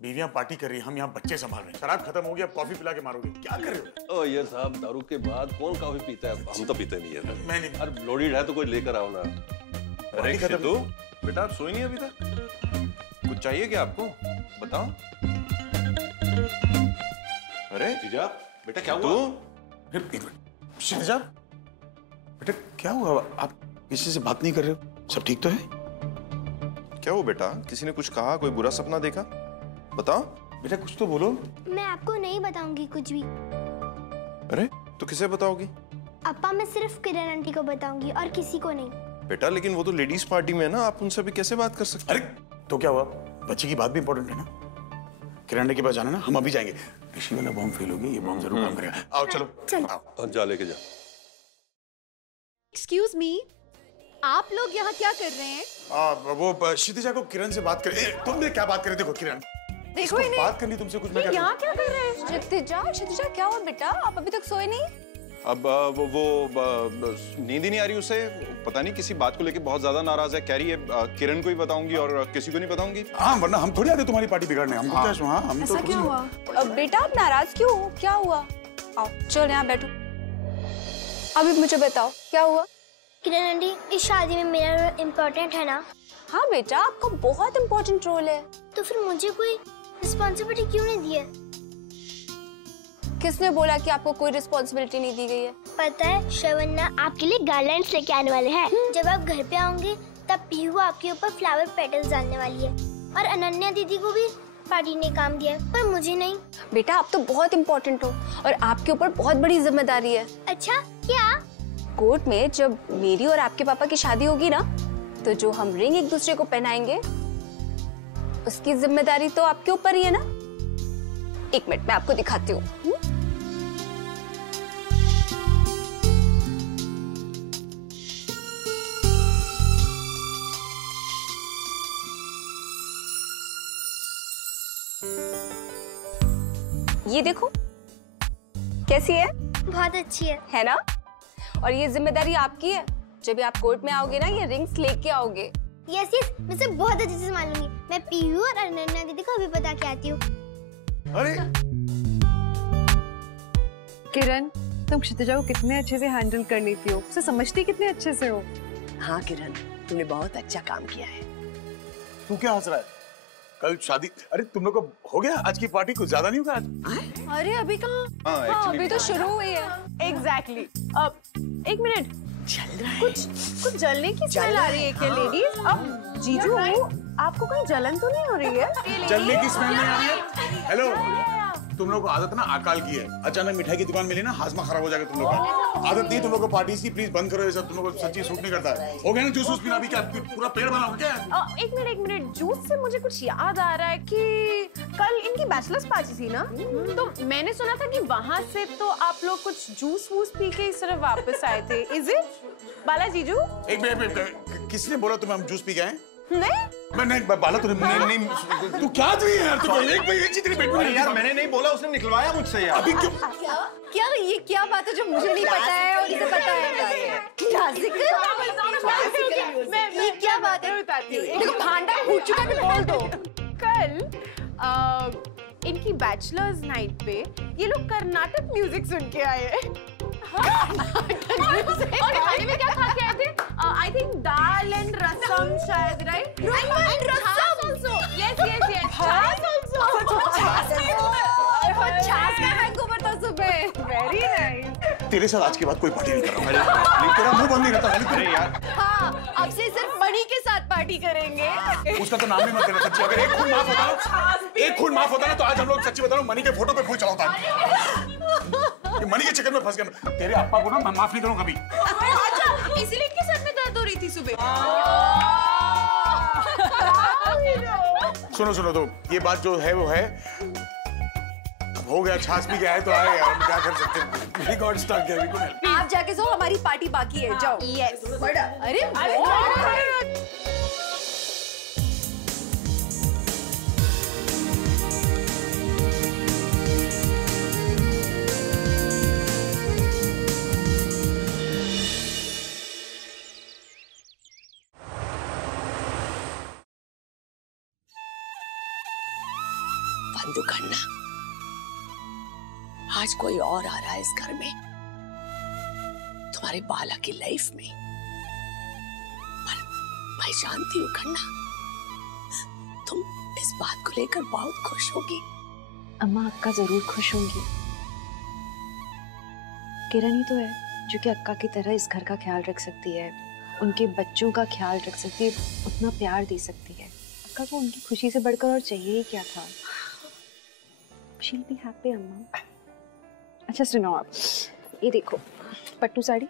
बीवियां party कर रही हैं, हम यहाँ बच्चे संभाल रहे हैं। शराब खत्म हो गया, कॉफी पिला के मारोगे, क्या कर रहे हो? ओ ये साहब, दारू के बाद कौन कॉफी पीता है? हम तो पीते नहीं है। मैं नहीं। अरे लोडेड है तो कोई लेकर आओ ना। अरे सिद्धू, बेटा आप सोए नहीं अभी तक? कुछ चाहिए क्या आपको? बताओ। अरे जीजा, बेटा क्या हुआ? तू एक मिनट, शिजा, बेटा क्या हुआ? आप किसी से बात नहीं कर रहे हो? सब ठीक तो है? क्या हो बेटा? किसी ने कुछ कहा? कोई बुरा सपना देखा? बताओ बेटा, कुछ तो बोलो। मैं आपको नहीं बताऊंगी कुछ भी। अरे तो किसे बताओगी? अप्पा, मैं सिर्फ किरण आंटी को बताऊंगी और किसी को नहीं। बेटा लेकिन वो तो लेडीज पार्टी में है ना, आप उनसे भी कैसे बात कर सकते? अरे तो क्या हुआ? बच्चे की बात भी इंपॉर्टेंट है ना। किरण के पास जाना ना, हम अभी जाएंगे। ऋषि वाला बॉम्ब फेल हो गया, ये बॉम्ब जरूर काम करेगा। आओ चलो चलो। आओ। जा लेके जा। एक्सक्यूज मी, आप लोग यहाँ क्या कर रहे हैं? वो क्षितिजा को किरण से बात करे। तुमने क्या बात करी? देखो किरण, देखो इन्हें। बात करनी तुमसे कुछ। मैं यहाँ क्या कर रहे हैं? क्षितिजा क्या हुआ बेटा? आप अभी तक सोए नहीं? अब वो नींद ही नहीं आ रही उसे। पता नहीं किसी बात को लेके बहुत ज्यादा नाराज है। कह रही है किरण को ही बताऊंगी और किसी को नहीं बताऊंगी। हाँ, वरना हम थोड़ी आते तुम्हारी पार्टी बिगाड़ने। हम हाँ। क्या? हाँ, हम तो ऐसा क्या हुआ? बेटा आप नाराज क्यों हो? क्या हुआ? आओ चल यहाँ बैठो। अभी मुझे बताओ क्या हुआ? किरण आंटी, इस शादी में मेरा रोल इम्पोर्टेंट है ना? हाँ बेटा, आपका बहुत इम्पोर्टेंट रोल है। तो फिर मुझे कोई रिस्पॉन्सिबिलिटी क्यों नहीं दी है? किसने बोला कि आपको कोई रिस्पॉन्सिबिलिटी नहीं दी गई है? पता है, श्रवण ना आपके लिए गार्लैंड्स लेके आने वाले हैं। जब आप घर पे आओगे तब पीहू आपके ऊपर फ्लावर पेटल्स डालने वाली है। और अनन्या दीदी को भी पार्टी ने काम दिया है, पर मुझे नहीं। बेटा आप तो बहुत इम्पोर्टेंट हो और आपके ऊपर बहुत बड़ी जिम्मेदारी है। अच्छा क्या? कोर्ट में जब मेरी और आपके पापा की शादी होगी ना, तो जो हम रिंग एक दूसरे को पहनाएंगे उसकी जिम्मेदारी तो आपके ऊपर ही है ना। एक मिनट मैं आपको दिखाती हूँ। ये देखो कैसी है? बहुत अच्छी है ना? और ये जिम्मेदारी आपकी है। जब भी आप कोर्ट में आओगे ना, ये रिंग्स लेके आओगे। यस यस, मैं सब बहुत अच्छे से संभाल लूंगी। मैं पीहू और अनन्या दीदी को अभी बता के आती हूँ। अरे किरण, तुम क्षितिजा को कितने अच्छे से हैंडल कर लेती हो, उसे समझती कितने अच्छे से हो। हाँ किरण, तूने बहुत अच्छा काम किया है। तू क्या हंस रहा है? कल शादी। अरे तुम लोग को हो गया आज की पार्टी? कुछ ज्यादा नहीं होगा आज? अरे अभी कहाँ? हाँ, अभी तो शुरू हुई है। एग्जैक्टली। अब एक मिनट, चल रहा है। कुछ जलने की स्मेल आ रही है क्या लेडीज? अब जीजू, आपको कोई जलन तो नहीं हो रही है? जलने की स्मेल नहीं आ रही है? हेलो, तुम लोग को आदत ना अकाल की है। अचानक मिठाई की दुकान मिली ना, हाजमा खराब हो जाएगा तुम लोग का। आदत नहीं तुम लोग को पार्टी की। प्लीज बंद करो ये सब। तुम लोग को सच्ची सूट नहीं करता है। हो गया ना जूस वूस पीना? अभी क्या पूरा पेड़ बनाओ क्या? एक मिनट, जूस से मुझे कुछ याद आ रहा है कि कल इनकी बैचलर्स पार्टी थी ना, तो मैंने सुना था कि वहाँ से तो आप लोग कुछ जूस वूस पी के इस तरह वापस आए थे। इज इट बाला जीजू? एक मिनट, किसने बोला तुम्हें हम जूस पी गए? नहीं नहीं बाला, तूने नहीं। तू क्या थी यार? तू एक चीज पेट में यार मैंने नहीं बोला, उसने निकलवाया मुझसे यार। अभी क्यों? क्या ये क्या बात है जो मुझे नहीं पता है और इसे पता है? क्लासिकल? ये क्या बात है? बताती हूँ। देखो भांडा फूट चुका है, बोल दो। कल इनकी बैचलर्स नाइट पे ये लोग कर्नाटक म्यूजिक सुन के आए हैं। और खाने में क्या खा के आए थे? आई थिंक दाल एंड रसम शायद, right? And rasam also. Yes. छाछ छाछ का हैंगओवर था सुबह। Very nice. तेरे साथ आज के बाद कोई पार्टी नहीं कर रहा हूँ। तेरा मुंह बंद नहीं रहता। अरे यार, हाँ, अब से सिर्फ मणि के साथ पार्टी करेंगे। उसका तो नाम ही मत लेना। सच्ची, अगर एक खून माफ होता ना तो आज हम लोग, सच्ची बता रहा हूँ, मणि के फोटो पे फूल चढ़ाता। ये मणि के चक्कर में फंस गया। तेरे अप्पा को ना मैं माफ नहीं करूँ कभी। अच्छा, इसीलिए इनके सर में दर्द हो रही थी सुबह। सुनो, तो ये बात जो है वो है। हो गया, छाछ भी गया है तो आए यार, हम क्या कर सकते हैं? We got stuck here, we couldn't help. आप जाके सो, हमारी पार्टी बाकी है। जाओ। यस। अरे बंद करना। आज कोई और आ रहा है इस घर में, तुम्हारे बाला की लाइफ में। पर मैं जानती हूँ खन्ना, तुम इस बात को लेकर बहुत खुश होगी। अम्मा अक्का जरूर खुश होंगी। किरण ही तो है जो कि अक्का की तरह इस घर का ख्याल रख सकती है, उनके बच्चों का ख्याल रख सकती है, उतना प्यार दे सकती है। अक्का को उनकी खुशी से बढ़कर और चाहिए ही क्या था। She'll be happy, अम्मा। अच्छा सुनो आप, ये देखो पट्टू साड़ी,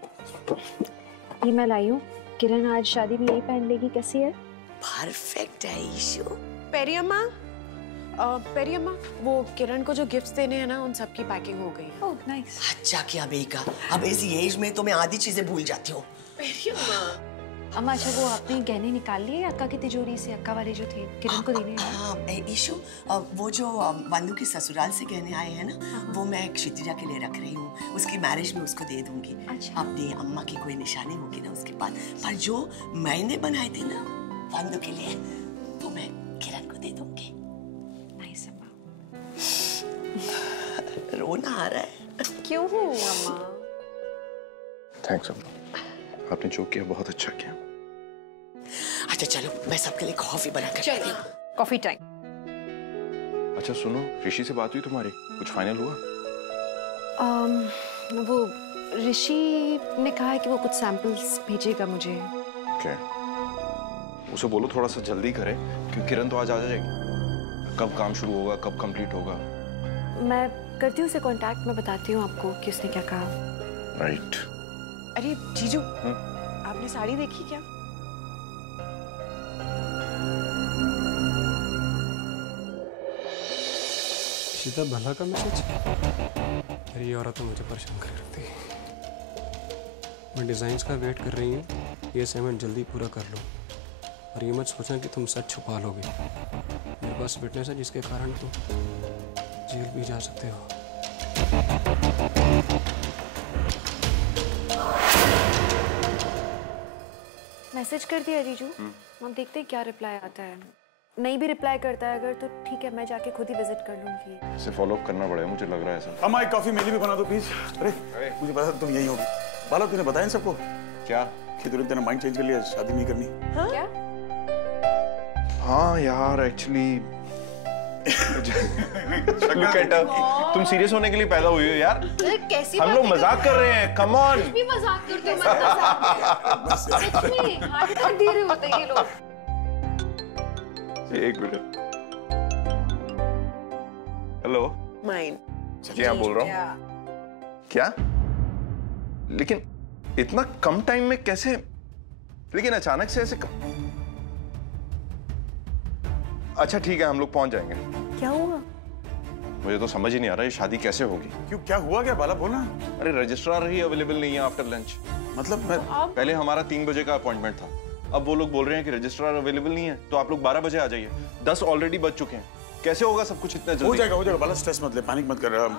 ये मैं लाई हूँ। किरण आज शादी में यही पहन लेगी, कैसी है? परफेक्ट है ईशु। पेरियम्मा, पेरियम्मा, वो किरण को जो गिफ्ट्स देने हैं ना, उन सब की पैकिंग हो गई है। Oh nice. अच्छा किया बेका, अब इस एज में तो मैं आधी चीजें भूल जाती हूँ। अम्मा अच्छा वो आपने गहने निकाल लिए अक्का की तिजोरी से, अक्का वाले जो थे किरण को देने हैं? हाँ ईशु, वो जो वंदू के ससुराल से गहने आए हैं ना, वो मैं क्षितिजा के लिए रख रही हूँ। उसकी मैरिज में उसको दे दूंगी। अच्छा। अपनी अम्मा की कोई निशानी होगी ना उसके पास, पर जो मैंने बनाए थे ना वंदू के लिए, वो मैं किरण को दे दूंगी। नाइस अम्मा। रोना आ रहा है। क्यों अम्मा? थैंक्स अम्मा, आपने जो किया बहुत अच्छा किया। अच्छा चलो, मैं सबके लिए कॉफी बनाकर लाती हूँ। Coffee time. अच्छा सुनो, ऋषि से बात हुई तुम्हारी? कुछ फाइनल हुआ? वो ऋषि ने कहा है कि वो कुछ सैंपल्स भेजेगा मुझे। क्या? उसे बोलो थोड़ा सा जल्दी करे, क्योंकि किरण तो आज आ जाएगी। कब काम शुरू होगा, कब कंप्लीट होगा? मैं करती हूँ उसे कांटेक्ट, मैं बताती हूँ आपको कि उसने क्या कहा। राइट। अरे जीजू, आपने साड़ी देखी क्या? सीधा भला का मैसेज। अरे ये औरत तो मुझे परेशान कर रखती है। मैं डिजाइन्स का वेट कर रही हूँ, ये असाइनमेंट जल्दी पूरा कर लो। और ये मत सोचना कि तुम सच छुपा लोगे। मेरे पास विटनेस है जिसके कारण तुम जेल भी जा सकते हो। मैसेज कर दिया जीजू, हम देखते हैं क्या रिप्लाई आता है। नहीं भी रिप्लाई करता है अगर, तो ठीक है, मैं जाके खुद ही विजिट कर लूंगी। इसे फॉलो अप करना पड़ेगा, मुझे लग रहा है ऐसा। अम्मा एक कॉफी मेरी भी बना दो प्लीज। अरे मुझे पता था तुम यही होगी। बाला तूने बताया इन सबको क्या? कि तूने तेरा माइंड चेंज कर लिया, शादी नहीं करनी। क्या? हाँ यार एक्चुअली Look at her. तुम सीरियस होने के लिए पैदा हुई हो यार। कैसी हम लोग मजाक कर रहे हैं, कम ऑन। भी मजाक करते हो, मतलब सच में हार्ट अटैक दे रहे होते हैं ये लोग। एक मिनट। Hello mine. जी हाँ बोल रहा हूँ। क्या? लेकिन इतना कम टाइम में कैसे? लेकिन अचानक से ऐसे अच्छा ठीक है, हम लोग पहुंच जाएंगे। क्या हुआ? मुझे तो समझ ही नहीं आ रहा ये शादी कैसे होगी। क्यों, क्या हुआ? क्या बाला बोलना। अरे रजिस्ट्रार ही अवेलेबल नहीं है आफ्टर लंच। मतलब मैं पहले हमारा 3 बजे का अपॉइंटमेंट था, अब वो लोग बोल रहे हैं कि रजिस्ट्रार अवेलेबल नहीं है, तो आप लोग 12 बजे आ जाइए। 10 ऑलरेडी बज चुके हैं, कैसे होगा सब कुछ इतना जल्दी? हो जाएगा बाला, स्ट्रेस मत ले, पैनिक मत कर।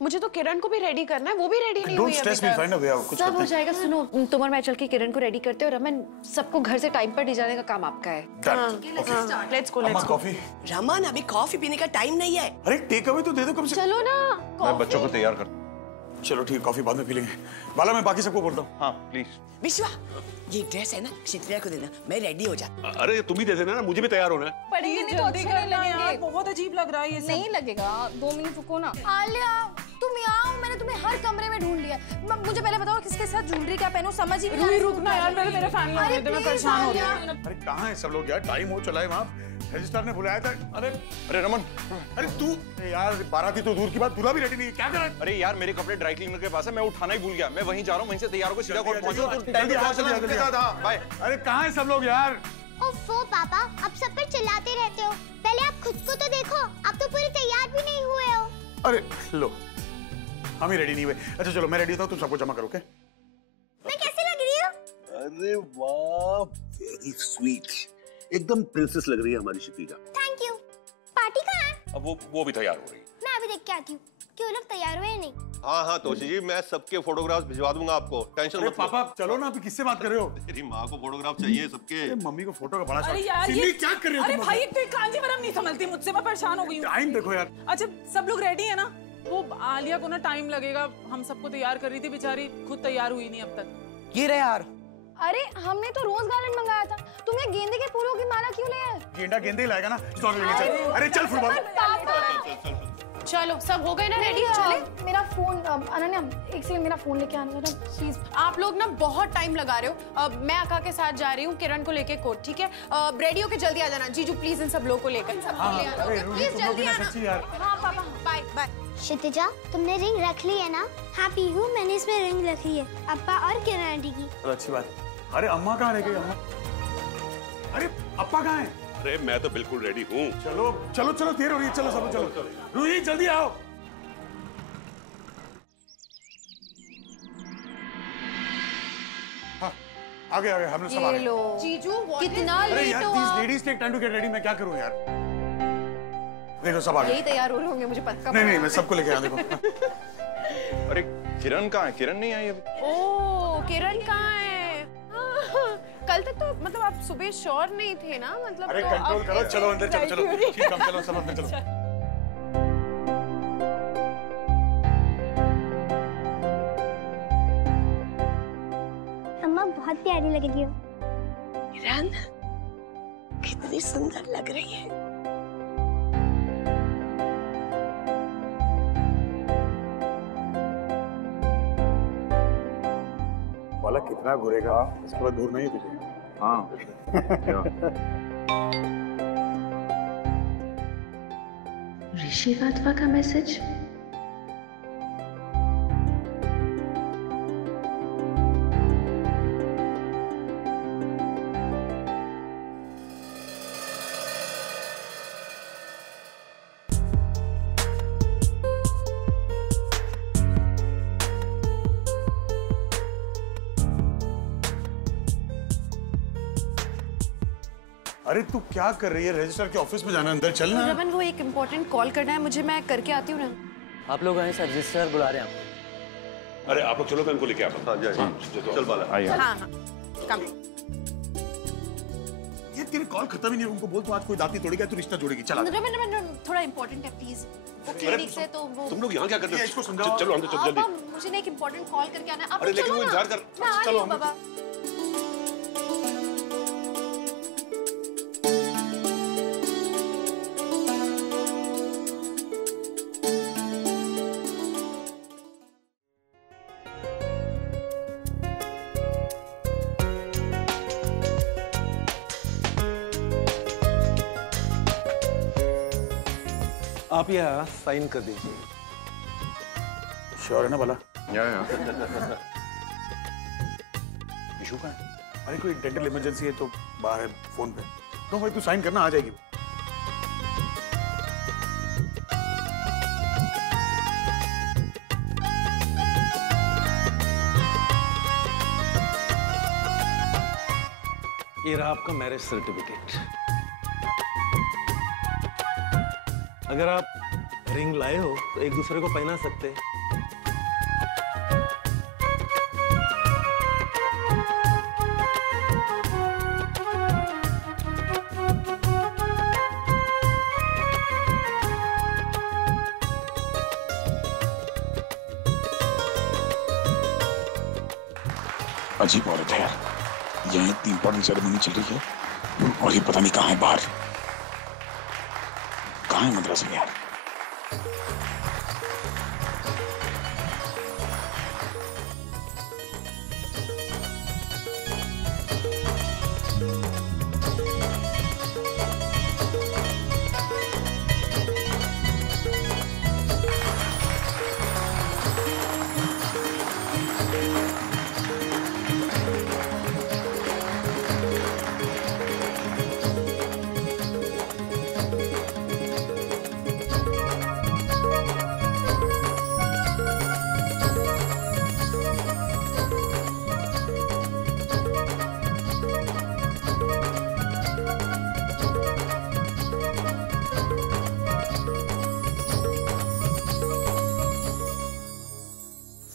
मुझे तो किरण को भी रेडी करना है, वो भी रेडी नहीं हुई don't stress me, find a way out. कुछ सब हो जाएगा। सुनो, तुम और मैं चल के किरण को रेडी करते हैं और रमन सबको घर से टाइम पर ले जाने का काम आपका है। Let's go. कॉफी। रमन अभी कॉफी पीने का टाइम नहीं है। अरे टेक अवे तो दे दो कम से। चलो ना। मैं बच्चों को तैयार कर। चलो ठीक है, कॉफी बाद में पी लेंगे। बाला मैं बाकी सबको बोलता हूँ। हाँ प्लीज। विश्वा, ये ड्रेस है ना क्षितिजा को देना, मैं रेडी हो जाता। अरे तुम ही दे देना ना, मुझे भी तैयार होना है। पढ़ेंगे नहीं तो अच्छे नहीं लगेंगे। बहुत अजीब लग रहा है ये सब। नहीं लगेगा, 2 मिनट रुको ना। आलिया, तुम यहाँ आओ, मैंने तुम्हें हर कमरे में ढूंढ लिया। मुझे पहले बताओ किसके साथ ज्वेलरी क्या पहनूं, समझ ही नहीं आ रहा। रुकना यार, पहले मेरे फैमिली आने दे, मैं परेशान हो रही हूँ। अरे कहाँ है सब लोग यार? टाइम हो चला है, वहाँ रजिस्ट्रार ने बुलाया था। अरे रमन, अरे तू यार, बाराती तो दूर की बात, दूल्हा भी रेडी नहीं है, क्या कर रहा है? अरे यार मेरे कपड़े ड्राई क्लीनर के पास है, मैं उठाना ही भूल गया। मैं वहीं जा रहा हूँ, वहीं से तैयार होकर सीधा कोर्ट पहुंचो। तो टाइम पे पहुंचना इसके साथ। हाँ बाय। अरे कहाँ है सब लोग यार? ओफो पापा, आप सब पर चिल्लाते रहते हो। पहले आप खुद को तो देखो, आप तो पूरे तैयार भी नहीं हुए हो। अरे लो, हम ही रेडी नहीं हुए। अच्छा चलो मैं रेडी होता हूँ, तुम सबको जमा करो। ओके? मैं कैसे लग रही हूँ? अरे वाह, वेरी स्वीट, एकदम प्रिंसेस लग रही है हमारी क्षितिजा। Thank you. पार्टी कहाँ है? अब वो भी तैयार हो रही है। मैं अभी देख के आती हूँ। कि वो लोग तैयार हुए नहीं। हाँ हाँ तोशी जी, मैं सबके फोटोग्राफ्स भिजवा दूंगा आपको, टेंशन अरे मत लो। पापा चलो ना, अभी किससे बात कर रहे हो? तेरी माँ को फोटोग्राफ चाहिए सबके। अरे मम्मी को फोटो का बड़ा अरे शौक। यार सिल्ली, ये क्या कर रहे हो अरे तुम? भाई एक तो कांजीवरम नहीं संभलती मुझसे, मैं परेशान हो गई हूँ। टाइम देखो यार। अच्छा सब लोग रेडी है ना? वो आलिया को ना टाइम लगेगा, हम सबको तैयार कर रही थी, बेचारी खुद तैयार हुई नहीं अब तक। ये रहे यार। अरे हमने तो रोज गार्डन मंगाया था, तुमने गेंदे के फूलों की माला क्यों ले आए? गेंडा गेंदे ही लाएगा ना, स्टॉल लेके चल। अरे चल फुटबॉल। चलो सब हो गए ना रेडी? चले। मेरा फोन अनन्या एक सेकंड, मेरा फोन लेके आने दो प्लीज। आप लोग ना बहुत टाइम लगा रहे हो। मैं आका के साथ जा रही हूँ किरण को लेके कोर्ट, ठीक है? रेडी होके जल्दी आ जाना। जीजू प्लीज इन सब लोगों को लेकर प्लीज जल्दी आना। हाँ पापा बाय बाय। क्षितिजा तुमने रिंग रख ली है ना? हाँ पीहू, मैंने इसमें रिंग रखी है, अप्पा और किरण आंटी की। अच्छी बात। अरे अम्मा कहाँ रह गई? अम्मा अरे अप्पा कहाँ है? अरे मैं तो बिल्कुल रेडी हूँ। चलो चलो चलो, देर हो रही है, चलो सब चलो। रूही जल्दी आओ। हाँ आगे आगे, हम लोग सब आ गए। जीजू कितना अरे लेट यार हो प्लीज आप? Ladies take time to get ready, मैं क्या करूँ यार? देखो सब आ गए। यही तैयार हो रहे होंगे, मुझे पक्का। नहीं मैं सबको लेके आया देखो। अरे किरण कहाँ है? किरण नहीं आई अभी। ओ किरण कहाँ है? कल तक तो मतलब आप सुबह श्योर नहीं थे ना, मतलब अरे तो कंट्रोल अब- करो, चलो अंदर चलो चलो। ठीक है चलो सब अंदर चलो। अम्मा बहुत प्यारी लग रही हो। किरण कितनी सुंदर लग रही है। वाला कितना घूरेगा, इसके बाद घूरना ही तुझे। हाँ ऋषि वाधवा का मैसेज। अरे तू क्या कर रही है? रजिस्ट्रार के ऑफिस में जाना, अंदर चलना। रमन वो एक इम्पोर्टेंट कॉल करना है मुझे, मैं करके आती हूँ ना। आप लोग आए सर, रजिस्ट्रार बुला रहे हैं आपको। अरे आप लोग चलो, मैं इनको लेके आता हूँ। हाँ चल बाला। हाँ हाँ कम। ये तेरी कॉल खत्म ही नहीं है, उनको बोल तू आज कोई दाती तोड़ेगा तो रिश्ता जोड़ेगी। चला रमन थोड़ा इम्पोर्टेंट है प्लीज। वो क्लिनिक से तो वो तुम लोग यहाँ क्या करते हो? इसको समझाओ। चलो अंदर चलो जल्दी। मुझे ना एक इम्पोर्टेंट कॉल करके आना है। आप अरे लेकिन चलो वो ना। इंतजार कर। मैं आ रही हूँ बाबा। आप यहाँ साइन कर दीजिए। श्योर है ना भला? इशू का है? अरे कोई डेंटल इमरजेंसी है तो बाहर है फोन पे। तो भाई तू साइन करना, आ जाएगी। ये रहा आपका मैरिज सर्टिफिकेट। अगर आप रिंग लाए हो तो एक दूसरे को पहना सकते हैं। अजीब औरत है यार, यहाँ इतनी इंपॉर्टेंट सेरेमनी चल रही है और ये पता नहीं कहाँ है बाहर। कहाँ है मद्रासा यार?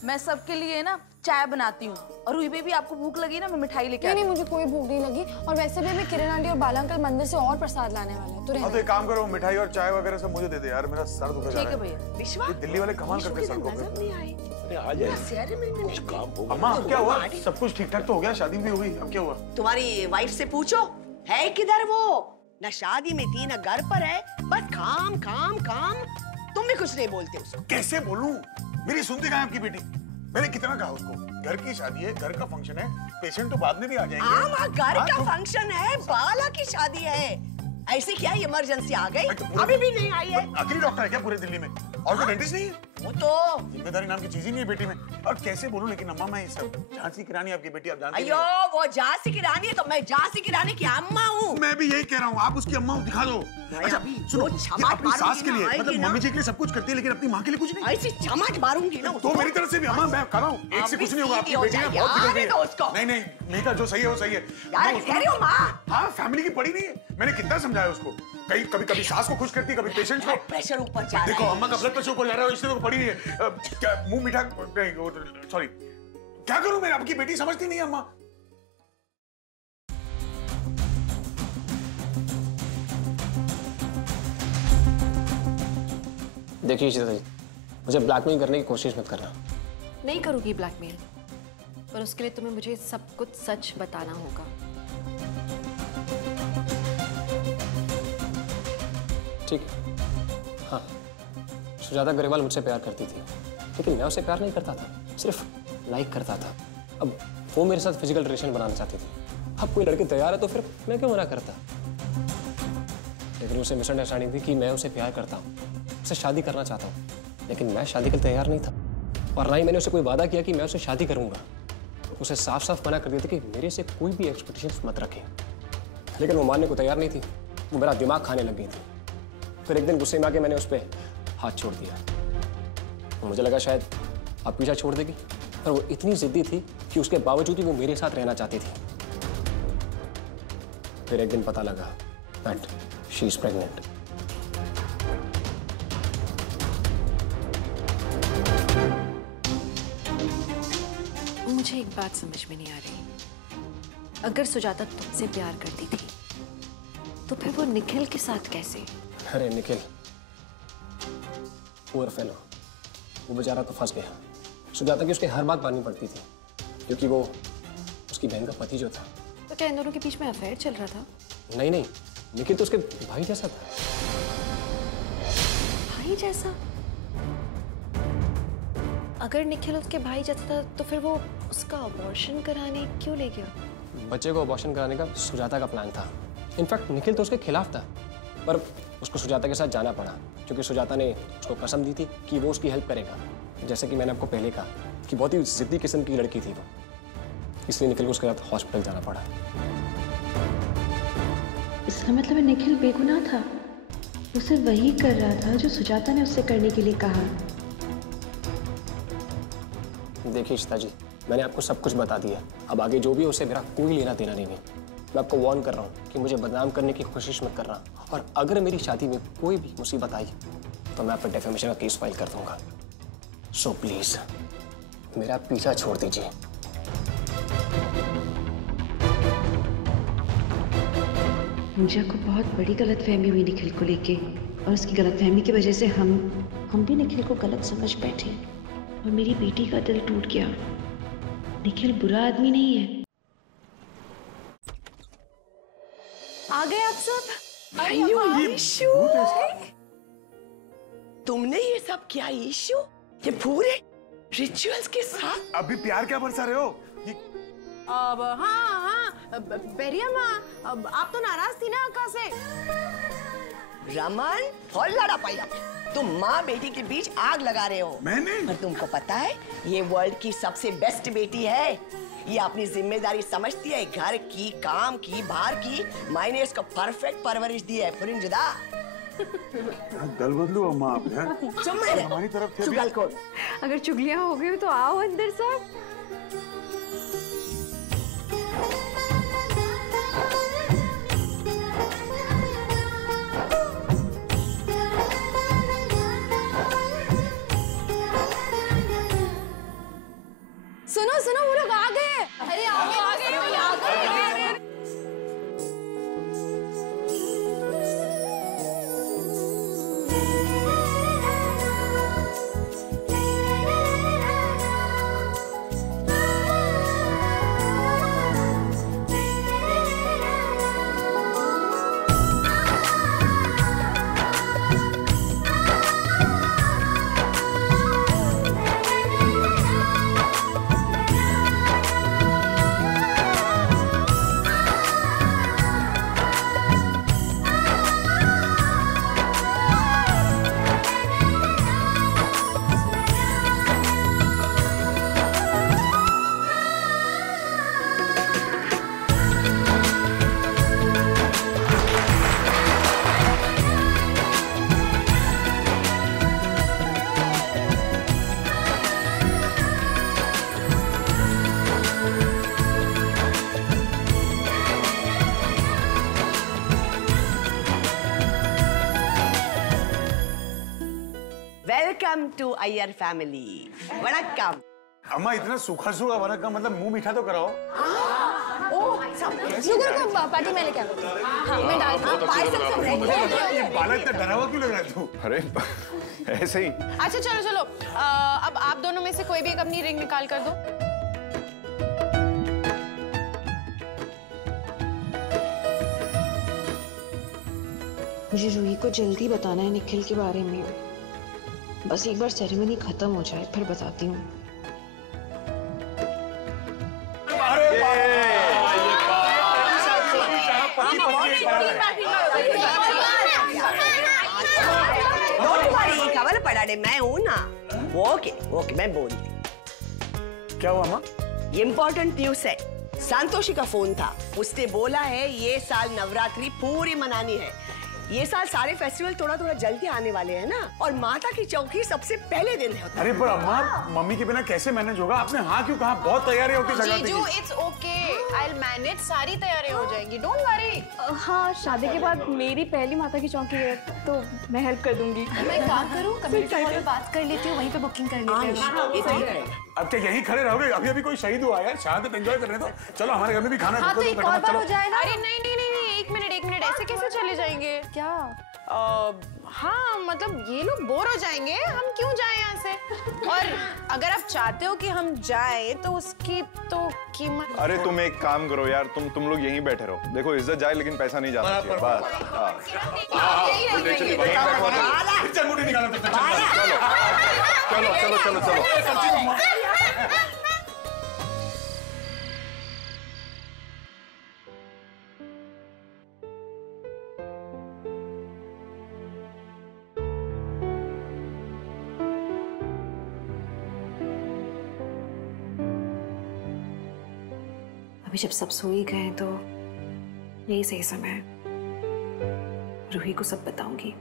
मैं सबके लिए ना चाय बनाती हूँ, और रूही बेबी आपको भूख लगी ना, मैं मिठाई लेके नहीं, मुझे कोई भूख नहीं लगी, और वैसे भी मैं किरण आंटी और बाला अंकल मंदिर से और प्रसाद लाने वाले हैं, तो रहने तो एक काम करो, मिठाई और चाय वगैरह सब मुझे दे दे यार, मेरा सर दुख रहा है। ठीक है भैया। विश्वा, दिल्ली वाले कमाल करते हैं सर को। आ जाए कुछ काम होगा। अम्मा अब क्या हुआ? सब कुछ ठीक ठाक तो हो गया, शादी भी हो गई, अब क्या हुआ? तुम्हारी वाइफ से पूछो, है किधर वो? न शादी में थी, न घर पर है, बस काम काम काम। तुम भी कुछ नहीं बोलते उसको। कैसे बोलूं? मेरी सुनती कहाँ है आपकी बेटी? मैंने कितना कहा उसको, घर की शादी है, घर का फंक्शन है, पेशेंट तो बाद में भी आ जाएंगे। हाँ, घर का फंक्शन है, बाला की शादी है। ऐसे क्या इमरजेंसी आ गई? अभी भी नहीं आई है। आखिरी डॉक्टर है क्या पूरे दिल्ली में? और कोई डेंटिस्ट नहीं है? वो तो जिम्मेदारी नाम की चीज ही नहीं है बेटी में। और कैसे बोलूं? लेकिन अम्मा मैं ये सब झांसी की रानी आपकी बेटी, आप जानते अयो, वो झांसी की रानी है तो मैं झांसी की रानी की अम्मा हूँ। मैं भी यही कह रहा हूँ, आप उसकी अम्मा हो, दिखा दो। अच्छा सुनो, ये अपनी सास के लिए, मतलब मम्मी जी के लिए सब कुछ करती है, लेकिन अपनी माँ के लिए कुछ नहीं। ऐसी चमाट मारूंगी ना तो मेरी तरफ से भी अम्मा मैं कर रहा हूँ, एक से कुछ नहीं होगा। आपकी बेटी ना बहुत बिगड़ गई है। नहीं नहीं, मेरा जो सही है वो सही है। यार कह रही हो माँ? हाँ, फैमिली की पड़ी नहीं है। मैंने कितना समझाया उसको, कभी कभी सास को खुश करती है, कभी पेशेंट को। प्रेशर ऊपर जा रहा है। देखो अम्मा का ब्लड प्रेशर ऊपर जा रहा है, इसलिए तो पड़ी नहीं है। क्या मुंह मीठा, सॉरी, क्या करूं मैं? आपकी बेटी समझती नहीं है अम्मा। देखिए इशिता जी, मुझे ब्लैकमेल करने की कोशिश मत करना। नहीं करूंगी ब्लैकमेल, पर उसके लिए तुम्हें मुझे सब कुछ सच बताना होगा। ठीक है। हाँ, सुजाता ग्रेवाल मुझसे प्यार करती थी, लेकिन मैं उसे प्यार नहीं करता था, सिर्फ लाइक करता था। अब वो मेरे साथ फिजिकल रिलेशन बनाना चाहती थी। अब कोई लड़की तैयार है तो फिर मैं क्यों मना करता? लेकिन उसे मिसअंडरस्टैंडिंग थी कि मैं उसे प्यार करता हूँ, उससे शादी करना चाहता हूँ, लेकिन मैं शादी के लिए तैयार नहीं था। और ना ही मैंने उसे कोई वादा किया कि मैं उसे शादी करूँगा। उसे साफ साफ मना कर दिया था कि मेरे से कोई भी एक्सपेक्टेशंस मत रखें। लेकिन वो मानने को तैयार नहीं थी, वो मेरा दिमाग खाने लग गई थी। फिर एक दिन गुस्से में आके मैंने उस पर हाथ छोड़ दिया। मुझे लगा शायद आप पीछा छोड़ देगी, पर वो इतनी जिद्दी थी कि उसके बावजूद भी वो मेरे साथ रहना चाहती थी। फिर एक दिन पता लगा दैट शी इज प्रेग्नेंट। मुझे एक बात समझ में नहीं आ रही, अगर सुजाता तुमसे प्यार करती थी तो फिर वो निखिल के साथ कैसे? अरे निखिल, पुअर फेलो, वो बेचारा तो फंस गया। सुजाता की उसकी हर बात माननी पड़ती थी, क्योंकि वो उसकी बहन का पति जो था। तो क्या इन दोनों के बीच में अफेयर चल रहा था? नहीं नहीं, निखिल तो उसके भाई जैसा था। भाई जैसा? अगर निखिल उसके भाई जैसा था तो फिर वो उसका अबॉर्शन कराने क्यों ले गया? बच्चे को अबॉर्शन कराने का सुजाता का प्लान था। इनफैक्ट निखिल तो उसके खिलाफ था, पर उसको सुजाता के साथ जाना पड़ा, क्योंकि सुजाता ने उसको कसम दी थी कि वो उसकी हेल्प करेगा। जैसे कि मैंने आपको पहले कहा कि बहुत ही जिद्दी किस्म की लड़की थी वो, इसलिए निखिल को उसके साथ हॉस्पिटल जाना पड़ा। इसका मतलब निखिल बेगुनाह था, वो सिर्फ वही कर रहा था जो सुजाता ने उससे करने के लिए कहा। देखिए इशिता जी, मैंने आपको सब कुछ बता दिया। अब आगे जो भी हो, उससे मेरा कोई लेना देना नहीं है। मैं आपको वार्न कर रहा हूँ कि मुझे बदनाम करने की कोशिश मत करना, और अगर मेरी शादी में कोई भी मुसीबत आई तो मैं आप पर डेफेमेशन का केस फाइल कर दूंगा। सो प्लीज मेरा पीछा छोड़ दीजिए। पूजा को बहुत बड़ी गलतफहमी हुई निखिल को लेके, और उसकी गलतफहमी की वजह से हम भी निखिल को गलत समझ बैठे, और मेरी बेटी का दिल टूट गया। निखिल बुरा आदमी नहीं है। आ गए आप सब? ईशु, तुमने ये सब किया ईशु? ये पूरे रिचुअल्स के साथ? अभी प्यार क्या बरसा रहे हो? अब हाँ बेरिया माँ, अब आप तो नाराज थी ना अक्का से। रमन, और लड़ा पाया तुम माँ बेटी के बीच आग लगा रहे हो। मैंने? पर तुमको पता है ये वर्ल्ड की सबसे बेस्ट बेटी है। ये अपनी जिम्मेदारी समझती है, घर की, काम की, बाहर की। मैंने इसको परफेक्ट परवरिश दी है। पुरिंजदा गल बदलू अम्मा आप यार। हमारी तरफ से भी अगर चुगलियां हो गई तो आओ अंदर सब। Welcome to Iyer family. वणक्कम। अम्मा इतना सूखा सूखा वरक का मतलब मुंह मीठा तो कराओ। शुगर को पार्टी में लेके आओ। हाँ, मैं डाल दूँ। ये बालक इतना डरा हुआ क्यों लग रहा है तू? अरे ऐसे ही। अच्छा चलो चलो, अब आप दोनों में से कोई भी एक अपनी रिंग निकाल कर दो। मुझे रूही को जल्दी बताना है निखिल के बारे में। बस एक बार सेरेमनी खत्म हो जाए फिर बताती हूँ। कवल पड़ा रे, मैं हूँ ना। ओके ओके, मैं बोलती। क्या हुआ माँ? इम्पोर्टेंट न्यूज है। संतोषी का फोन था, उसने बोला है ये साल नवरात्रि पूरी मनानी है। ये साल सारे फेस्टिवल थोड़ा थोड़ा जल्दी आने वाले हैं ना, और माता की चौकी सबसे पहले दिन है। अरे पर अम्मा, मम्मी के बिना कैसे मैनेज होगा? आपने हाँ क्यों कहा? बहुत तैयारी होती है। जीजू, it's okay, I will manage, सारी तैयारियां हो जाएंगी, डोंट वरी। हाँ, शादी के बाद मेरी पहली माता की चौकी है तो मैं हेल्प कर दूंगी। मैं काम करूँ, कम्युनिटी हॉल में बात कर लेती हूँ, वहीं पे बुकिंग कर लेते हैं। अब क्या यहीं खड़े रहोगे? अभी अभी कोई शहीद हुआ यार, शहादत एंजॉय करने दो। चलो हमारे घर में भी खाना। हाँ तो एक और बार हो जाए ना। अरे नहीं नहीं नहीं, एक मिनट, ऐसे कैसे चले जाएंगे? क्या? हाँ मतलब ये लोग बोर हो जाएंगे, हम क्यों जाएं यहाँ से? और अगर आप चाहते हो कि हम जाएं तो उसकी तो कीमत। अरे तुम एक काम करो यार, तुम लोग यहीं बैठे रहो। देखो इज्जत जाए लेकिन पैसा नहीं जाना चाहिए। बस चलो चलो चलो चलो। अभी जब सब सो ही गए तो यही सही समय है। रूही को सब बताऊंगी।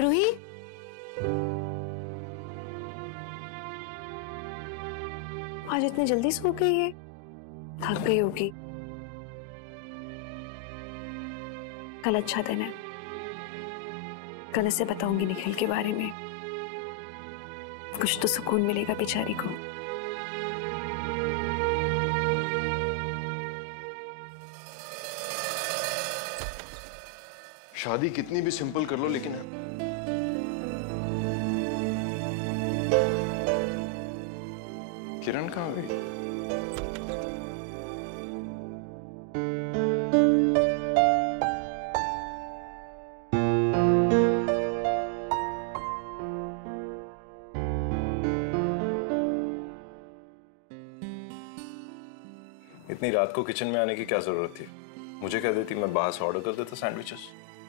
रूही, आज इतने जल्दी सो गई है? थक गई होगी। कल अच्छा दिन है, कल इसे बताऊंगी निखिल के बारे में। कुछ तो सुकून मिलेगा बेचारी को। शादी कितनी भी सिंपल कर लो, लेकिन किरण कहाँ गई? इतनी रात को किचन में आने की क्या जरूरत थी? मुझे कह देती, मैं बाहर से ऑर्डर कर देता सैंडविचेस।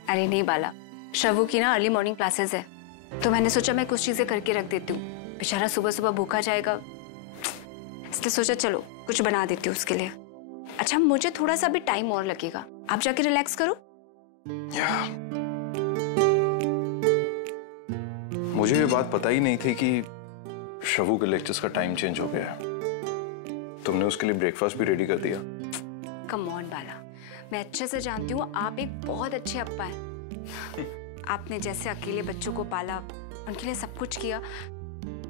अरे नहीं बाला, शवू की ना अर्ली मॉर्निंग क्लासेस है, तो मैंने सोचा मैं कुछ चीजें करके रख देती हूँ। बेचारा सुबह सुबह भूखा जाएगा, इसलिए सोचा चलो कुछ बना देती हूँ उसके लिए। अच्छा मुझे थोड़ा सा भी टाइम और लगेगा, आप जाके रिलैक्स करो। मुझे ये बात पता ही नहीं थी कि शवू के लेक्चर्स का टाइम चेंज हो गया है। तुमने उसके लिए ब्रेकफास्ट भी रेडी कर दिया। कम ऑन बाला, मैं अच्छे से जानती हूँ आप एक बहुत अच्छे अप्पा हैं। आपने जैसे अकेले बच्चों को पाला, उनके लिए सब कुछ किया,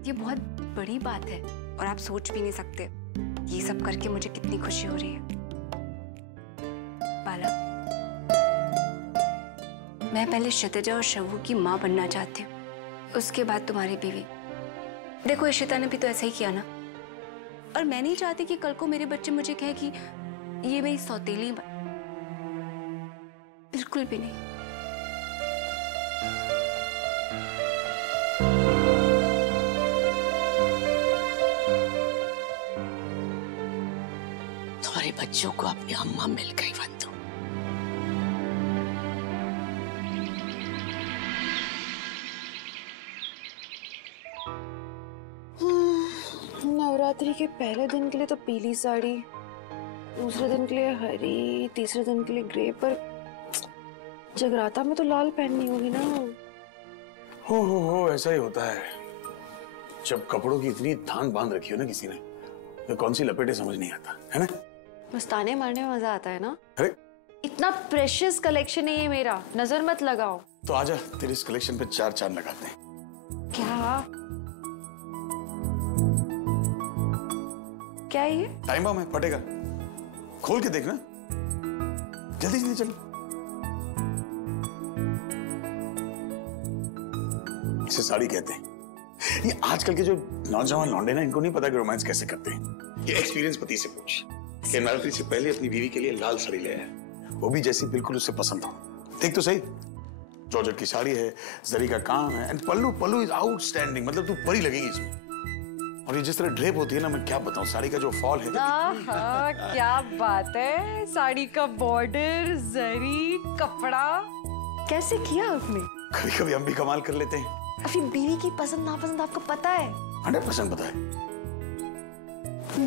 ये बहुत बड़ी बात है और आप सोच भी नहीं सकते ये सब करके मुझे कितनी खुशी हो रही है। बाला, मैं पहले क्षितिजा और शवू की माँ बनना चाहती हूँ, उसके बाद तुम्हारी बीवी। देखो इशिता ने भी तो ऐसा ही किया ना, और मैं नहीं चाहती कि कल को मेरे बच्चे मुझे कहे कि ये मेरी सौतेली बन, बिल्कुल भी नहीं। तुम्हारे बच्चों को अपनी अम्मा मिल गई वंदु। नवरात्रि के पहले दिन के लिए तो पीली साड़ी, दूसरे दिन के लिए हरी, तीसरे दिन के लिए ग्रे, पर जगराता में तो लाल पहननी होगी ना। हो ऐसा ही होता है जब कपड़ों की इतनी थान बांध रखी हो ना किसी ने, तो कौन सी लपेटे समझ नहीं आता है ना। बस ताने मारने में मजा आता है ना। अरे इतना प्रेशियस कलेक्शन है ये मेरा, नजर मत लगाओ। तो आजा तेरे इस कलेक्शन पे 4 चांद लगाते हैं। क्या ये? टाइम बम है, फटेगा। खोल के देखना, जल्दी जल्दी चल। इसे साड़ी कहते हैं। ये आजकल के जो नौजवान लौंडे ना, इनको नहीं पता कि रोमांस कैसे करते हैं। ये एक्सपीरियंस पति से पूछ कि नवरात्रि से पहले अपनी बीवी के लिए लाल साड़ी ले आया, वो भी जैसी बिल्कुल उसे पसंद हो। देख तो सही, जॉर्जेट की साड़ी है, जरी का काम है, एंड पल्लू इज आउटस्टैंडिंग। मतलब तू परी लगेगी इसमें। और ये जिस तरह ड्रेप होती है ना, मैं क्या बताऊं, साड़ी का जो फॉल है। क्या बात है, साड़ी का बॉर्डर, जरी, कपड़ा, कैसे किया आपने? कभी कभी हम भी कमाल कर लेते हैं। अपनी बीवी की पसंद नापसंद आपको पता है? 100% पता है।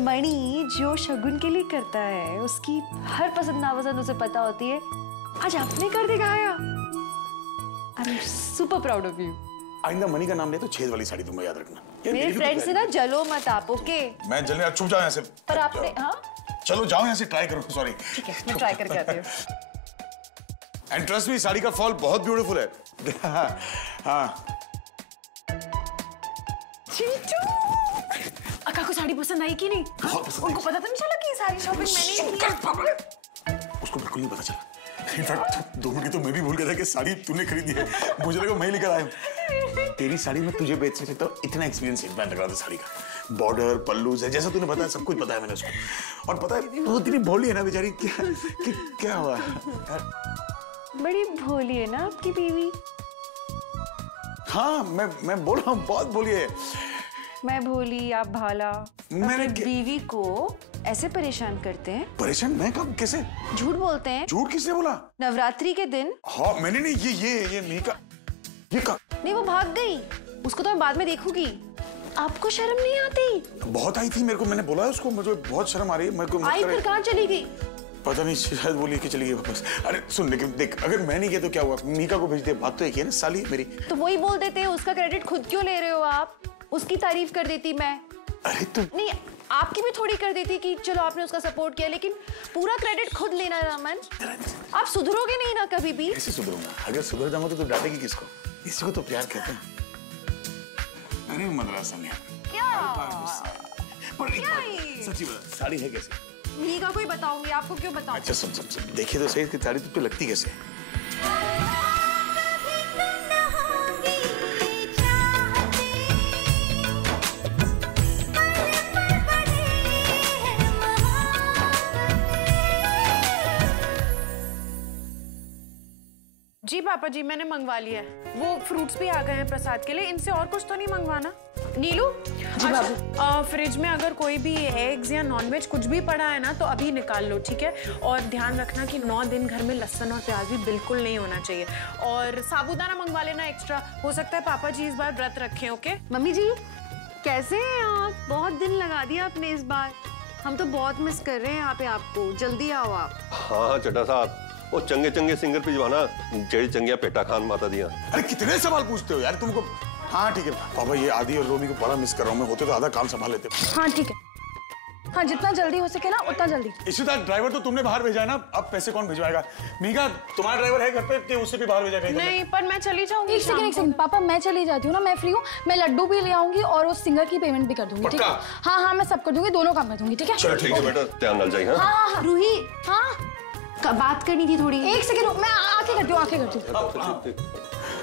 मणि जो शगुन के लिए करता है, उसकी हर पसंद नापसंद उसे पता होती है। आज आपने कर दिखाया। I am super proud of you. आइंदा मणि का नाम ले तो छेद वाली साड़ी दूंगा, याद रखना। मेरे फ्रेंड से ना जलो मत आप, ओके? मैं जलने, चुप जाओ यहाँ से। पर आपने, हाँ चलो जाओ यहाँ से, ट्राई करो। सॉरी। ठीक है, मैं ट्राई करके आती हूँ। एंड ट्रस्ट मी, साड़ी का फॉल बहुत ब्यूटीफुल है। हाँ। चिंटू, अक्का को साड़ी पसंद आई कि नहीं? बहुत पसंद। उनको पता तो नहीं चला कि ये सारी शॉपिंग मैंने ही की है। उसको बिल्कुल नहीं पता चला। इनफैक्ट 2 मिनट तो मैं भी भूल गया था कि साड़ी तूने खरीदी है। मुझे लगा मैं ही लेकर आया हूँ। तेरी साड़ी में तुझे बेच सकता हूँ, इतना एक्सपीरियंस एक बार लगा था साड़ी का। बॉर्डर, पल्लू से, जैसा तूने बताया, सब कुछ पता है मैंने उसको। और पता है वो इतनी भोली है ना बेचारी, क्या हुआ बड़ी भोली है ना आपकी बीवी। हाँ, मैं बोल रहा हूँ, बहुत भोली है। मैं भोली, आप भाला। मैंने बीवी को ऐसे परेशान करते हैं। परेशान? मैं कब, कैसे? झूठ बोलते हैं। झूठ किसने बोला? नवरात्रि के दिन। हाँ, मैंने नहीं, ये मीका, ये का नहीं, वो भाग गई। उसको तो मैं बाद में देखूंगी। आपको शर्म नहीं आती? बहुत आई थी मेरे को, मैंने बोला है उसको, मुझे बहुत शर्म आ रही है मेरे को। आई फिर कहाँ चली गई? पता नहीं, शायद बोली कि चली गई वापस। अरे सुन, लेकिन देख, अगर मैं नहीं किया तो क्या हुआ? मीका को भेज दे, बात तो एक ही है ना, साली मेरी। तो वही बोल देते हैं, उसका क्रेडिट खुद क्यों ले रहे हो आप? उसकी तारीफ कर देती मैं। अरे तो नहीं, आपकी भी थोड़ी कर देती कि चलो आपने उसका सपोर्ट किया, लेकिन पूरा क्रेडिट खुद लेना रमन। आप सुधरोगे नहीं ना कभी भी। कैसे सुधरूंगा? अगर सुधर जाऊंगा तो डांटेगी किसको? इसी को तो प्यार कहते हैं। अरे मदरसा में क्या? पर सच्ची बता, साड़ी है कैसे? मीका को ही बताऊंगी, आपको क्यों बताऊं? अच्छा सुन, देखिए तो सही, इसकी साड़ी तुझ पे लगती कैसे? जी पापा जी, मैंने मंगवा लिया है। वो फ्रूट्स भी आ गए हैं प्रसाद के लिए। इनसे और कुछ तो नहीं मंगवाना? नीलू, फ्रिज में अगर कोई भी एग्स या नॉनवेज कुछ भी पड़ा है ना, तो अभी निकाल लो, ठीक है? और ध्यान रखना कि 9 दिन घर में लहसुन और प्याज भी बिल्कुल नहीं होना चाहिए। और साबूदाना मंगवा लेना एक्स्ट्रा। हो सकता है पापा जी इस बार व्रत रखें। ओके मम्मी जी, कैसे हैं आप? बहुत दिन लगा दिया आपने इस बार। हम तो बहुत मिस कर रहे हैं यहाँ पे आपको। जल्दी आओ आप। हाँ चड्डा साहब, वो चंगे चंगे सिंगर पे जो है ना, जेड़ी चंगिया पेटा खान माता दिया। अरे कितने सवाल पूछते हो यार तुमको। हाँ ठीक है पापा, ये आदि और रोमी को बड़ा मिस कर रहा हूँ मैं। होते तो आधा काम संभाल लेते। हाँ ठीक है, हाँ जितना जल्दी हो सके ना उतना जल्दी। इशिता, ड्राइवर तो तुमने बाहर भेजा है ना, अब पैसे कौन भिजवाएगा? मीका, तुम्हारा ड्राइवर है घर पे कि उससे भी बाहर भेजा गया? नहीं, पर मैं चली जाऊंगी। एक सेकंड पापा, मैं चली जाती हूँ ना, मैं फ्री हूँ। मैं लड्डू भी ले आऊंगी और उस सिंगर की पेमेंट भी कर दूंगी, ठीक है? हाँ, मैं सब कर दूंगी, दोनों काम कर दूंगी, ठीक है? चलो ठीक है बेटा, ध्यान डाल जाइए। हाँ रूही, हाँ बात करनी थी थोड़ी। एक सेकंड, मैं आके करती हूँ, आके करती हूँ।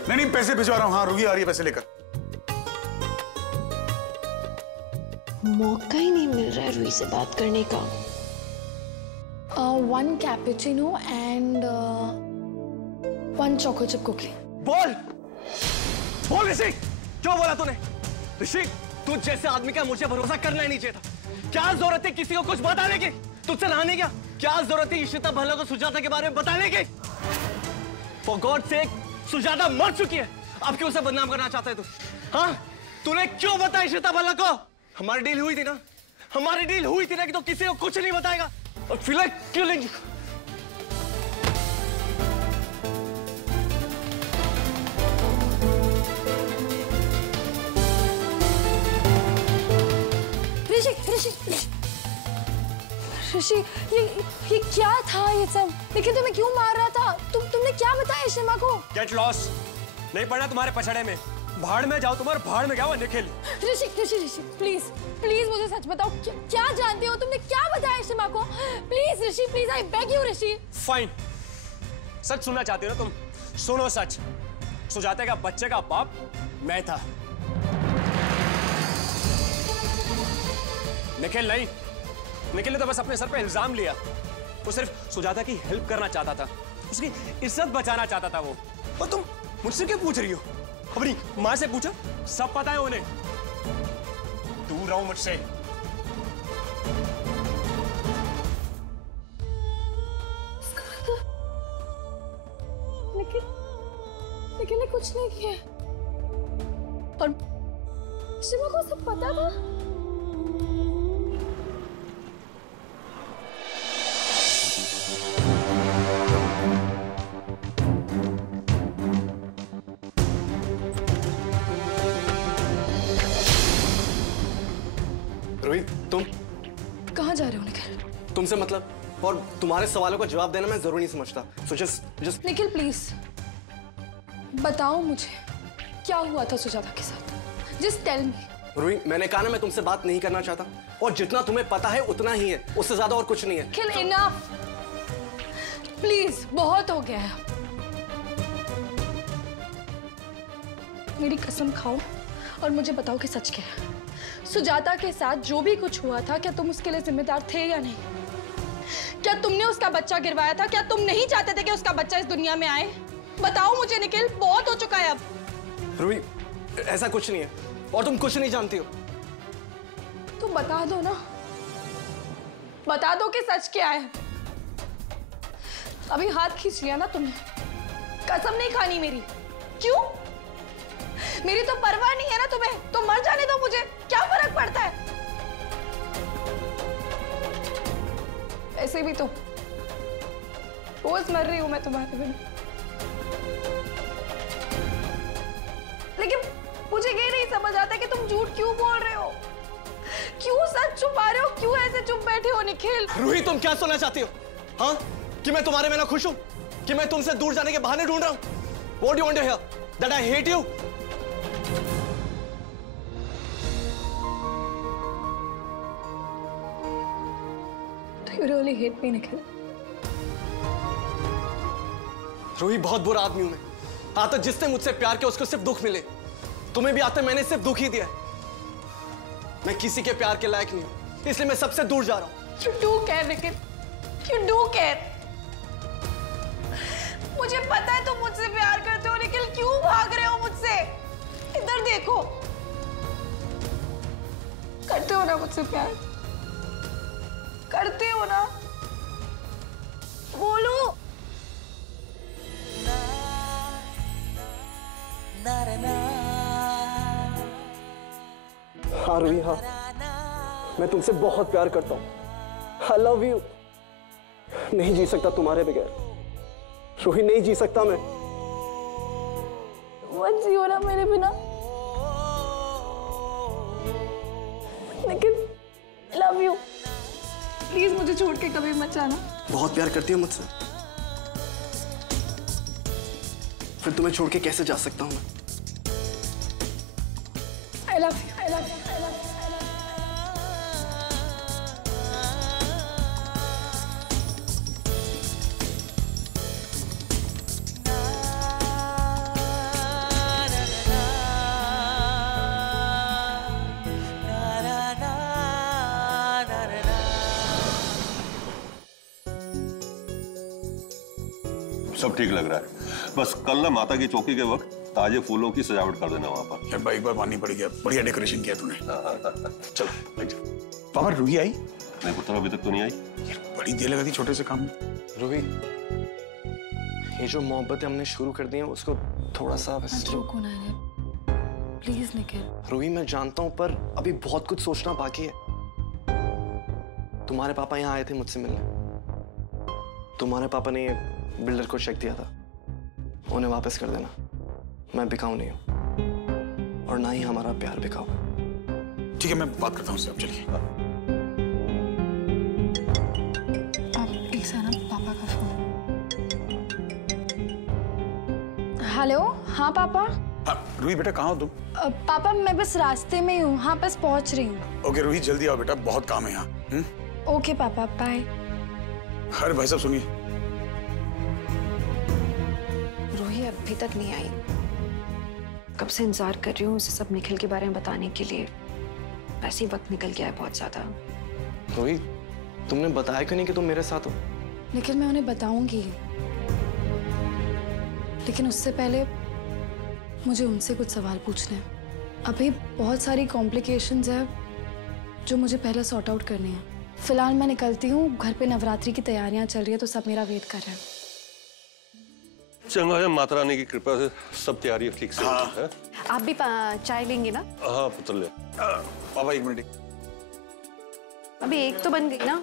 नहीं, पैसे भिजवा रहा हूँ। हाँ, रूही आ रही है पैसे लेकर। मौका ही नहीं मिल रहा है रूही से बात करने का। 1 cappuccino and 1 choco chip cookie. बोल ऋषि, क्यों बोला तूने? ऋषि, तुझ जैसे आदमी का मुझे भरोसा करना ही नहीं चाहिए था। क्या जरूरत है किसी को कुछ बताने की? तुझसे नहाने क्या? क्या जरूरत है इशिता भल्ला को सुजाता के बारे में बताने की? फॉर गॉड सेक, सुजाता मर चुकी है, अब क्यों उसे बदनाम करना चाहता है तू? हाँ, तूने क्यों बताया इशिता भल्ला को? हमारी डील हुई थी ना, हमारी डील हुई थी ना कि तो किसी को कुछ नहीं बताएगा। और फिलहाल क्यों नहीं? ऋषि ऋषि ये क्या था ये सब? लेकिन तुम्हें क्यों मार रहा था? तुमने क्या बताया शिमा को? गेट लॉस, नहीं पड़ना तुम्हारे पछड़े में। भाड़ में जाओ, तुम्हारे भाड़ में जाओ निखिल। ऋषि प्लीज प्लीज मुझे सच बताओ, क्या जानते हो? तुमने क्या बताया शिमा को? Please Rishi, please I beg you Rishi. Fine, सच सुनना चाहते हो ना तुम? सुनो सच। सुजाता का बच्चे का बाप मैं था। निखिल नहीं, निखिल ने तो बस अपने सर पे इल्जाम लिया। वो सिर्फ सुजाता की हेल्प करना चाहता था, उसकी इज्जत बचाना चाहता था वो। और तुम मुझसे क्यों पूछ रही हो? अपनी माँ से पूछो, सब पता है उन्हें। दूर रहो मुझसे। लेकिन ने कुछ नहीं किया और शिवा को सब पता था। रोहित, तुम कहाँ जा रहे हो निखिल? तुमसे मतलब, और तुम्हारे सवालों का जवाब देना मैं जरूरी नहीं समझता। सो जस्ट निखिल प्लीज बताओ मुझे क्या हुआ था सुजाता के साथ? Just tell me. रोहित, मैंने कहा ना मैं तुमसे बात नहीं करना चाहता, और जितना तुम्हें पता है उतना ही है, उससे ज्यादा और कुछ नहीं है। निखिल इनफ प्लीज, बहुत हो गया है। मेरी कसम खाओ और मुझे बताओ कि सच क्या है। सुजाता के साथ जो भी कुछ हुआ था, क्या तुम उसके लिए जिम्मेदार थे या नहीं? क्या तुमने उसका बच्चा गिरवाया था? क्या तुम नहीं चाहते थे कि उसका बच्चा इस दुनिया में आए? बताओ मुझे निखिल, बहुत हो चुका है अब। रूही, ऐसा कुछ नहीं है और तुम कुछ नहीं जानती हो। तो बता दो ना, बता दो कि सच क्या है। अभी हाथ खींच लिया ना तुमने, कसम नहीं खानी मेरी। क्यों? मेरी तो परवाह नहीं है ना तुम्हें, तो मर जाने दो मुझे, क्या फर्क पड़ता है? ऐसे भी तो रोज मर रही हूं मैं तुम्हारे बिना। लेकिन मुझे ये नहीं समझ आता कि तुम झूठ क्यों बोल रहे हो, क्यों सच छुपा रहे हो, क्यों ऐसे चुप बैठे हो निखिल? रूही, तुम क्या सुनना चाहती हो? हाँ, कि मैं तुम्हारे बिना खुश हूं, कि मैं तुमसे दूर जाने के बहाने ढूंढ रहा हूं? What do you want to hear? That I hate you? Do you really hate me, Nikhil? Ruhi, बहुत बुरा आदमी हूं मैं। आता जिसने मुझसे प्यार किया उसको सिर्फ दुख मिले। तुम्हें भी आते मैंने सिर्फ दुख ही दिया है। मैं किसी के प्यार के लायक नहीं हूं, इसलिए मैं सबसे दूर जा रहा हूं। You do care, Nikhil. You do care। मुझे पता है तुम मुझसे प्यार करते हो, निखिल। क्यों भाग रहे हो मुझसे? इधर देखो। करते हो ना मुझसे प्यार? करते हो ना? बोलो। हाँ रूही, हाँ, मैं तुमसे बहुत प्यार करता हूँ। I love you। नहीं जी सकता तुम्हारे बगैर रूही, नहीं जी सकता मैं। मत जियो ना मेरे बिना, लेकिन लव यू। प्लीज मुझे छोड़ के कभी मत जाना। बहुत प्यार करती हो मुझसे, फिर तुम्हें छोड़ के कैसे जा सकता हूँ मैं? I love you, I love you, I love you, I love सब ठीक लग रहा है, बस कल ना माता की चौकी के वक्त ताजे फूलों की सजावट कर देना वहां पर। यार भाई, एक बार माननी पड़ेगी, बढ़िया डेकोरेशन किया तूने। चल लग जा। पापा, रूही आई? नहीं पुत्र, अभी तक तो नहीं आई। बड़ी देर लगा थी छोटे से काम में। रूही, ये जो मोहब्बतें हमने शुरू कर दी हैं उसको थोड़ा सा बस रोको ना प्लीज निखिल। रूही, मैं जानता हूं पर अभी बहुत कुछ सोचना बाकी है। तुम्हारे पापा यहाँ आए थे मुझसे मिलने। तुम्हारे पापा ने बिल्डर को चेक दिया था, उन्हें वापस कर देना। मैं बिकाऊ नहीं हूं और ना ही हमारा प्यार बिकाऊ। ठीक है, मैं बात करता हूँ उससे। अब चलिए। हेलो। हाँ पापा। हाँ, रूही बेटा कहाँ हो तुम? पापा मैं बस रास्ते में ही हूँ, हाँ बस पहुँच रही हूँ। ओके रूही जल्दी आओ बेटा, बहुत काम है यहाँ। ओके पापा, बाय। अरे भाई साहब सुनिए। रूही अभी तक नहीं आई। कब से इंतजार कर रही हूँ उसे सब निखिल के बारे में बताने के लिए। वैसे ही वक्त निकल गया है बहुत ज्यादा। रूही तुमने बताया क्यों नहीं कि तुम मेरे साथ हो? निखिल मैं उन्हें बताऊंगी, लेकिन उससे पहले मुझे उनसे कुछ सवाल पूछने हैं। अभी बहुत सारी कॉम्प्लिकेशंस है जो मुझे पहले सॉर्ट आउट करनी है। फिलहाल मैं निकलती हूँ, घर पे नवरात्रि की तैयारियां चल रही है तो सब मेरा वेट कर रहे हैं। चंगा है, माता रानी की कृपा से सब तैयारी ठीक से है। आप भी चाय लेंगे ना? हाँ पुत्र ले। पापा एक मिनट। अभी एक तो बन गई ना।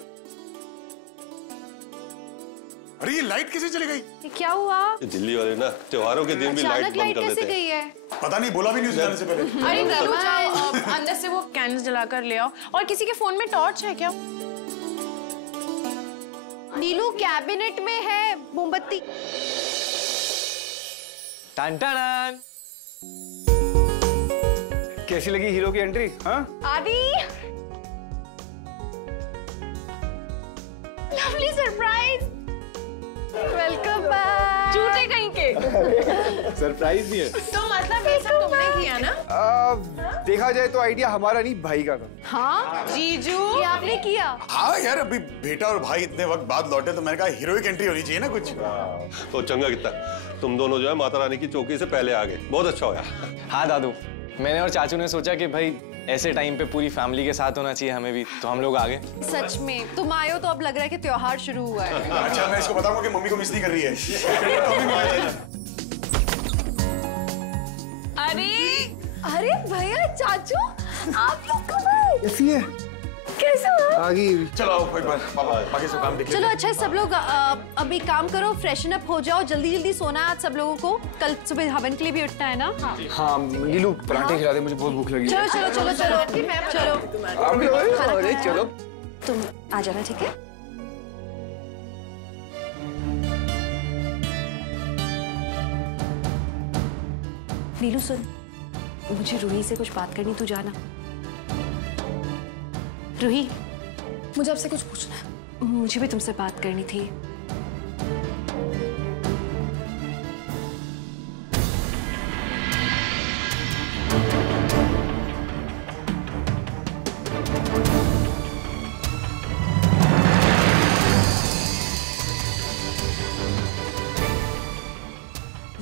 अरे ये लाइट कैसे चली गई? ये क्या हुआ? दिल्ली वाले ना त्योहारों के दिन भी लाइट बंद कर देते हैं। गई है? पता नहीं, बोला भी नहीं जाने से पहले। अरे रमन, अंदर से वो कैंडल्स जलाकर ले आओ। और किसी के फोन में टॉर्च है क्या? नीलू कैबिनेट में है मोमबत्ती। टन टन। कैसी लगी हीरो की एंट्री? हाँ आदि लवली सरप्राइज। Welcome back. झूठे कहीं के। सरप्राइज नहीं है। तो मतलब ये सब तुमने किया ना? देखा जाए तो आइडिया हमारा नहीं, भाई का था। हाँ जीजू ये आपने किया? हाँ यार, अभी बेटा और भाई इतने वक्त बाद लौटे तो मैंने कहा हीरोइक एंट्री होनी चाहिए ना कुछ। तो चंगा कितना तुम दोनों जो है माता रानी की चौकी से पहले आ गए, बहुत अच्छा होया। हाँ दादू, मैंने और चाचू ने सोचा कि भाई ऐसे टाइम पे पूरी फैमिली के साथ होना चाहिए हमें भी, तो हम लोग आ गए। सच में तुम आए हो तो अब लग रहा है कि त्योहार शुरू हुआ है। अच्छा मैं इसको बताऊंगा कि मम्मी को मिस नहीं कर रही है। अरे भैया चाचू आप लोग कब आए? कैसी है? कैसे हो? आगे चलो आओ एक बार, पापा बाकी सब काम देख चलो अच्छा सब लोग अभी काम करो, फ्रेशन अप हो जाओ, जल्दी जल्दी सोना है आज सब लोगों को, कल सुबह हवन के लिए भी उठना है ना। हाँ नीलू पराठे खिला दे, मुझे बहुत भूख लगी। चलो चलो चलो चलो चलो अरे चलो तुम आ जाना, ठीक है? नीलू सुन, मुझे रूही से कुछ बात करनी, तू जाना। रूही मुझे आपसे कुछ पूछना है। मुझे भी तुमसे बात करनी थी।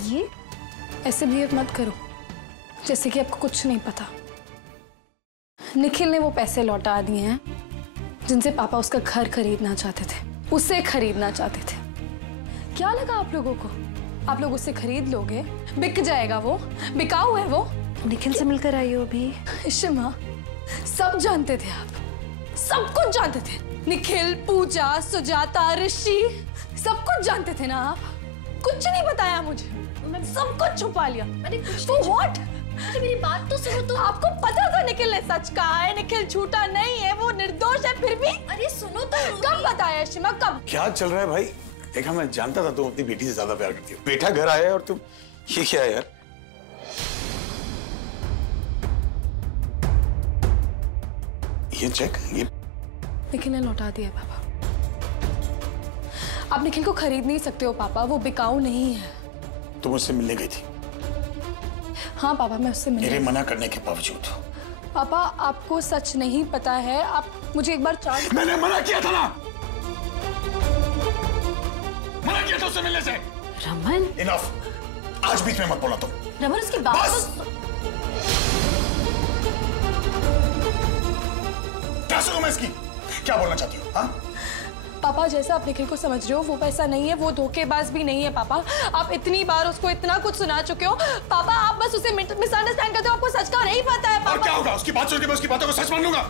ये ऐसे बिहेव मत करो जैसे कि आपको कुछ नहीं पता। निखिल ने वो पैसे लौटा दिए हैं जिनसे पापा उसका घर खरीदना चाहते थे, उसे खरीदना चाहते थे। क्या लगा आप लोगों को? आप लोग उससे खरीद लोगे, बिक जाएगा वो, बिकाऊ है वो। निखिल से मिलकर आई हो अभी? इशिमा सब जानते थे आप, सब कुछ जानते थे। निखिल, पूजा, सुजाता, ऋषि सब कुछ जानते थे ना आप? कुछ नहीं बताया मुझे, सब कुछ छुपा लिया। तो व्हाट? मेरी बात तो सुनो। तो आपको पता था निखिल ने सच कहा है, निखिल झूठा नहीं है, वो निर्दोष है, फिर भी अरे सुनो तो। कब बताया शिमा, कब? क्या चल रहा है भाई? देखा मैं जानता था तुम अपनी बेटी से ज्यादा प्यार करती हो। बेटा घर आया और तुम ये क्या है यार? ये चेक ये निखिल ने लौटा दिया पापा। आप निखिल को खरीद नहीं सकते हो पापा, वो बिकाऊ नहीं है। तुम उससे मिलने गई थी? हाँ पापा मैं उससे मेरे मना करने के बावजूद। पापा आपको सच नहीं पता है, आप मुझे एक बार चांस। मैंने मना किया था ना, मना किया था उससे मिलने से। रमन इनफ, आज बीच में मत बोला तुम। रमन उसकी बात क्या सुनूं मैं इसकी? क्या बोलना चाहती हो? हाँ पापा जैसा आप निखिल को समझ रहे हो वो वैसा नहीं है, वो धोखेबाज भी नहीं है पापा। आप इतनी बार उसको इतना कुछ सुना चुके हो पापा, आप बस उसे मिसअंडरस्टैंड करते हो, आपको सच का नहीं पता है पापा। और क्या होगा? उसकी बात सुन के मैं उसकी बातों को सच मान लूंगा?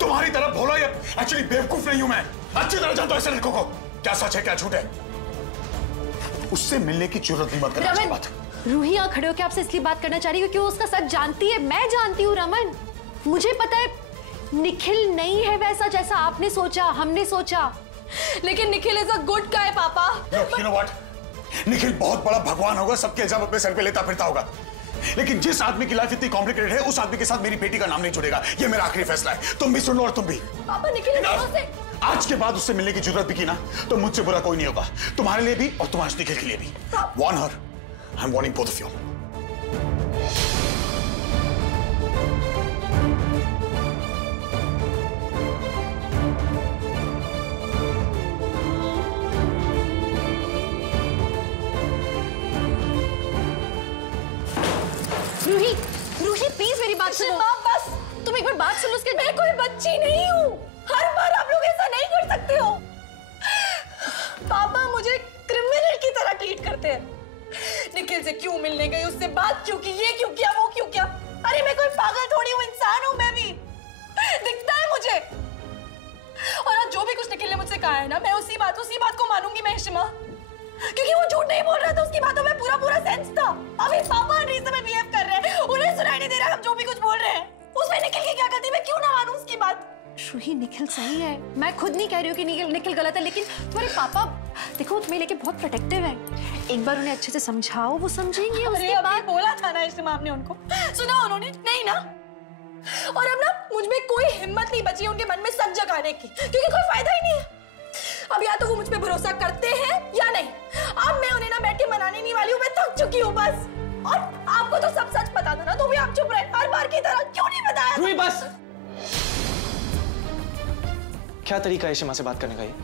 तुम्हारी तरह भोला या एक्चुअली बेवकूफ नहीं हूं मैं, अच्छी तरह जानता हूं ऐसे लड़कों को क्या सच है क्या झूठ है। उससे मिलने की जरूरत नहीं, मत करना बात। रूही यहाँ खड़े होकर आपसे इसलिए बात करना चाह रही है क्योंकि वो उसका सच जानती है। मैं जानती हूँ रमन, मुझे पता है निखिल नहीं है वैसा जैसा आपने सोचा, हमने सोचा। लेकिन Nikhil is a good guy पापा। Look, you know what? Nikhil बहुत बड़ा भगवान होगा, सबके इल्जाम अपने सर पे लेता फिरता होगा, लेकिन जिस आदमी की लाइफ इतनी कॉम्प्लिकेटेड है उस आदमी के साथ मेरी बेटी का नाम नहीं जुड़ेगा। ये मेरा आखिरी फैसला है। तुम भी सुन लो और तुम भी। पापा निखिल से आज के बाद उससे मिलने की जरूरत भी की ना तो मुझसे बुरा कोई नहीं होगा, तुम्हारे लिए भी और तुम्हारे निखिल के लिए भी। Warn her. I'm warning both of you. Ruhi, Ruhi please मेरी बात सुनो। बस तुम एक बार बात सुनो उसके। मैं कोई बच्ची नहीं हूँ, हर बार आप लोग ऐसा नहीं कर सकते हो। पापा मुझे क्रिमिनल की तरह ट्रीट करते हैं। निखिल से क्यों मिलने गई, उससे बात क्यों की, ये क्यों किया, वो क्यों किया। अरे मैं कोई पागल थोड़ी हूँ, इंसान हूँ मैं भी, दिखता है मुझे। और आज जो भी कुछ निखिल ने मुझसे कहा है ना, मैं उसी बात को मानूंगी मैं शिमा, क्योंकि वो झूठ नहीं बोल रहा था, उसकी बातों में पूरा सेंस था। अभी पापा अनरीजनेबल बिहेव कर रहे हैं, उन्हें सुनाई नहीं दे रहा हम जो भी कुछ बोल रहे हैं। उसमें निखिल की क्या गलती, मैं क्यों ना मानूं उसकी बात। रूही निखिल सही है, मैं खुद नहीं कह रही हूँ कि निखिल गलत है, लेकिन तुम्हारे पापा देखो तुम्हें लेके बहुत प्रोटेक्टिव है। एक बार उन्हें अच्छे से समझाओ, वो समझेंगे। उसके बाद बोला था ना इस्मा आपने उनको, सुना उन्होंने नहीं ना। और अब ना मुझ में कोई हिम्मत नहीं बची है उनके मन में सच जगाने की, क्योंकि कोई फायदा ही नहीं है। अब या तो वो मुझ पे भरोसा करते हैं या नहीं। अब मैं उन्हें ना बैठ के मनाने नहीं वाली हूँ, मैं थक चुकी हूँ बस। और आपको तो सब सच पता था ना, तो भी आप चुप रहे हर बार की तरह, क्यों नहीं बताया? रूही बस। क्या तरीका है शिमा से बात करने का ये?